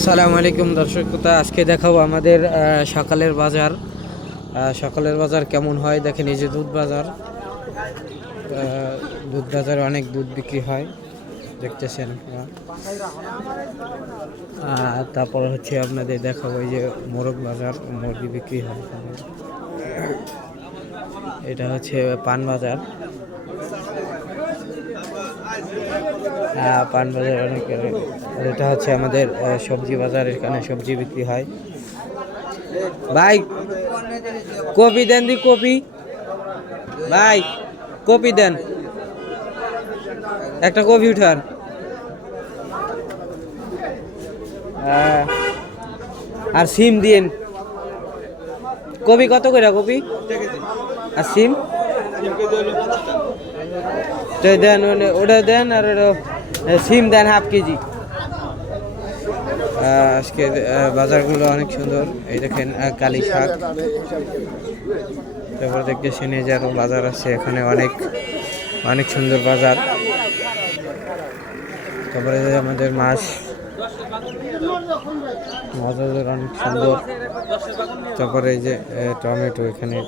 আসসালামু আলাইকুম দর্শক আজকে দেখাবো আমাদের সকালের বাজার। সকালের বাজার কেমন হয়? দেখেন এই যে দুধ বাজার। দুধ বাজারে অনেক দুধ বিক্রি হয়। দেখতেছেন তারপর হচ্ছে আপনাদের দেখাবো এই যে মোরগ বাজার, মুরগি বিক্রি হয় এটা হচ্ছে পান বাজার। হ্যাঁ পান বাজার অনেক আর এটা হচ্ছে আমাদের সবজি বাজার এখানে সবজি বিক্রি হয়। ভাই কপি দেন দি কপি। ভাই কপি দেন। একটা কপি উঠান। আর সিম দিন কপি কত করে কপি? আর সিম? দেন ওটা দেন আর ওটা সিম দেন হাফ কেজি। আজকে বাজারগুলো অনেক সুন্দর। এই দেখেন কালী শাক। তারপরে দেখতেছেন এই যে বাজার আছে, এখানে অনেক অনেক সুন্দর বাজার। তারপরে আমাদের মাছ। বাজার অনেক সুন্দর। তারপরে এই যে টমেটো এখানে।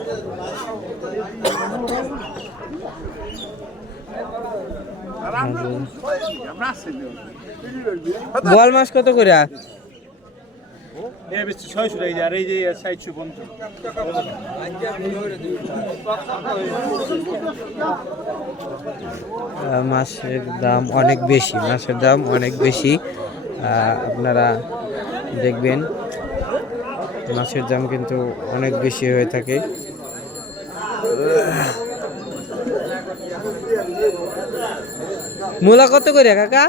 বল মাছ কত করে? মাছের দাম অনেক বেশি, মাছের দাম অনেক বেশি। আপনারা দেখবেন, মাছের দাম কিন্তু অনেক বেশি হয়ে থাকে। মূলা কত করে কাকা?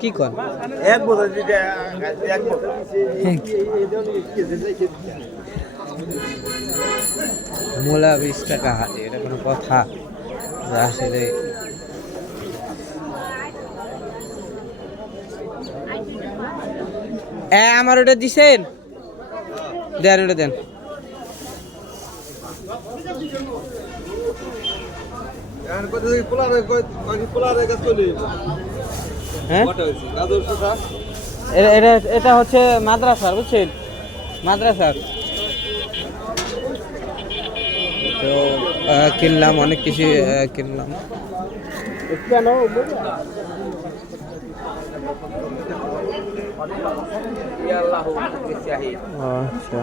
কি কর? এক বছর মূলা বিশ টাকা হাতে এটা কোনো কথা। আসলে আমার ওটা দিছেন? দেন ওটা দেন। এটা এটা এটা হচ্ছে মাদ্রাসার বুঝছেন? মাদ্রাসার। তো কিনলাম অনেক কিছু কিনলাম। আচ্ছা।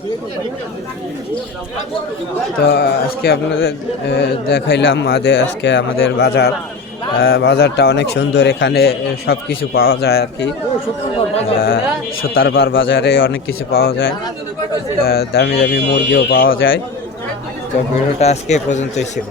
তো আজকে আপনাদের দেখাইলাম আজকে আমাদের বাজার। বাজারটা অনেক সুন্দর, এখানে সব কিছু পাওয়া যায় আর কি। সুতারবার বাজারে অনেক কিছু পাওয়া যায়। দামি দামি মুরগিও পাওয়া যায়। তো ভিডিওটা আজকে পর্যন্তই ছিল।